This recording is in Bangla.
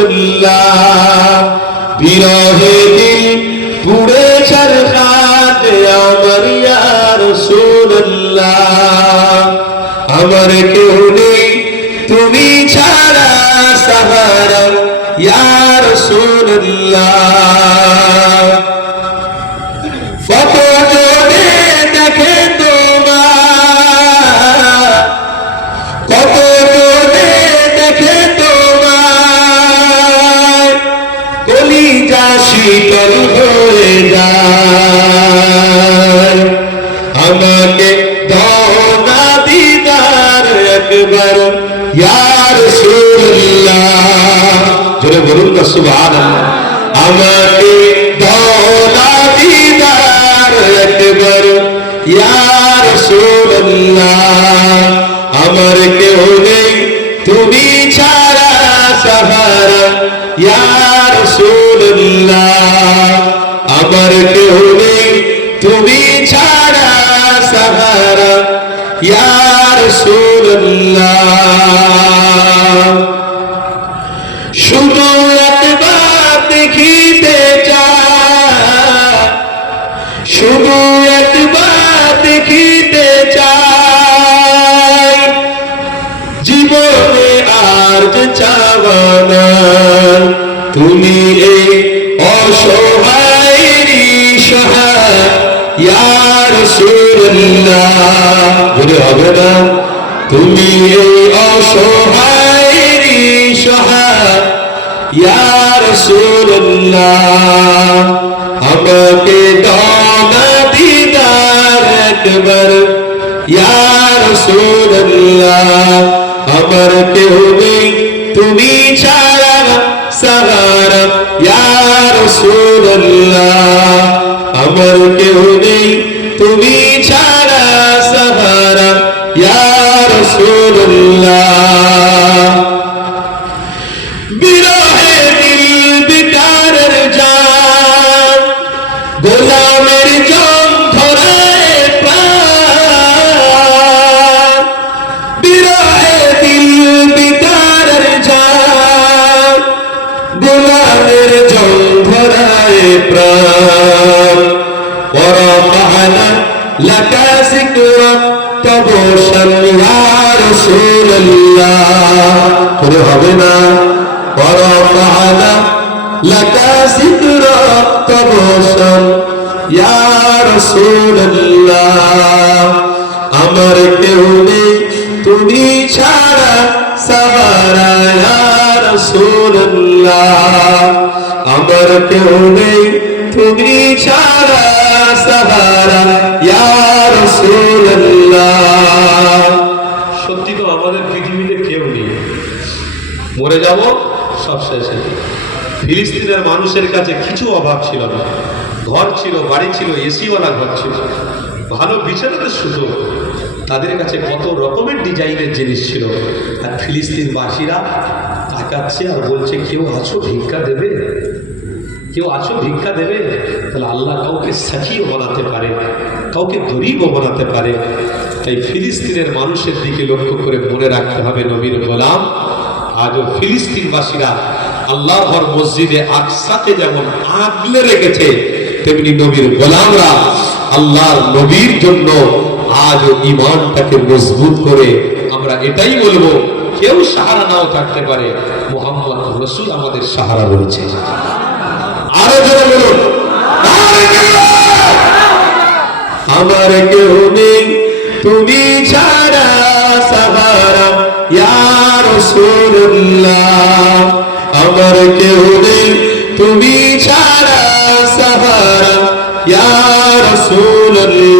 রসুল্লাহ বিরহে দিল পুড়ে চরখাত আমার ইয়া রসুল্লাহ আমার কেউ নেই, তুমি ছাড়া সাহারা, ইয়া রসুল্লাহ জোরে বলুন না সুবহানাল্লাহ। আমাকে দনা দিদার একবার। ইয়ার আমার কেউ নেই, তুমি ছাড়া সাহারা। ইয়ার আমার কেউ নেই, তুমি ছাড়া সাহারা। ইয়ার সুল্লাহ শুধু বলে, হবে না। তুমি এই অসহায় সহায় ইয়ার সুরল্লাহ আমাকে দানা দিদার একবার। ইয়ার সুরল্লাহ আমার কেউ নেই, তুমি ছাড়া সাহারা ইয়ার সাল্লি করে হবে না বড় পাহাড়া লাকা সিদ্র তবসন ইয়া রাসূলুল্লাহ আমার কেউ নেই তুমি ছাড়া সাহারা ইয়া রাসূলুল্লাহ আমার কেউ নেই, তুমি ছাড়া সাহারা। মরে যাব, সব শেষে ফিলিস্তিনের মানুষের কাছে কিছু অভাব ছিল না। ঘর ছিল, বাড়ি ছিল, এসিওয়ালা ঘর ছিল। ভালো বিছানাতে শুধু তাদের কাছে কত রকমের ডিজাইনের জিনিস ছিল। আর ফিলিস্তিনবাসীরা তাকাচ্ছে আর বলছে, কেউ আছো ভিক্ষা দেবে? কেউ আছো ভিক্ষা দেবে? তাহলে আল্লাহ কাউকে সাখিও বানাতে পারে, কাউকে গরিবও বানাতে পারে। তাই ফিলিস্তিনের মানুষের দিকে লক্ষ্য করে মনে রাখতে হবে নবীর গোলাম। আজও ফিলিস্তিনবাসীরা আল্লাহর মসজিদে আকসাতে যেমন আগলে রেখেছে, তেমনি নবীর গোলামরা আল্লাহর নবীর জন্য আজও ইমানটাকে মজবুত করে আমরা এটাই বলব, কেউ সাহারা নাও থাকতে পারে, মোহাম্মদ রসুল আমাদের সাহারা রয়েছে আরও জোরে বলুন। আমার কেউ নেই, তুমি ছাড়া রাসূলুল্লাহ আমার কেউ নেই। তুমি ছাড়া সাহারা ইয়া রাসূলুল্লাহ।